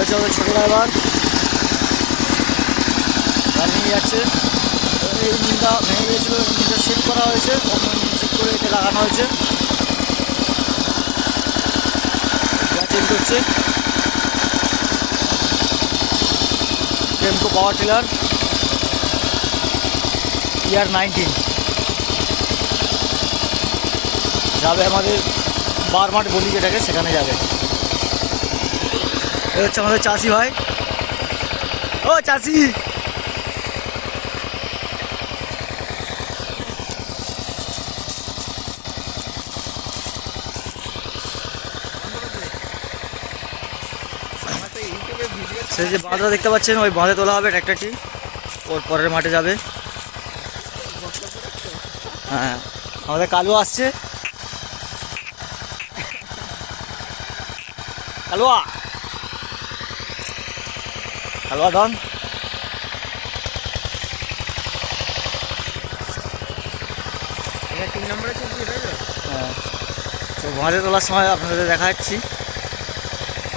হচ্ছে আমাদের ছোটো ড্রাইভার গাড়ি নিয়ে যাচ্ছে। এই ইঞ্জিনটা ভেঙে গিয়েছিলো, ইঞ্জিনটা শিফট করা হয়েছে, অন্য ইঞ্জিন শিফট করে এটা লাগানো হয়েছে। চেঞ্জ করছে টেম্পো পাওয়ার টিলার ইয়ার 19 যাবে আমাদের বারমাঠ বলি যেটাকে, সেখানে যাবে। এই হচ্ছে আমাদের চাষি ভাই। ও চাষি, সেই যে বাঁধটা দেখতে পাচ্ছেন, ওই বাঁধে তোলা হবে ট্র্যাক্টরটি, ওর পরের মাঠে যাবে। হ্যাঁ, আমাদের কালু আসছে। কালুয়া, কালুয়া ডন। এটা 3 নম্বরে চলছে, তাই তো? হ্যাঁ, তো বাঁধে তোলার সময় আপনাদের দেখা যাচ্ছি।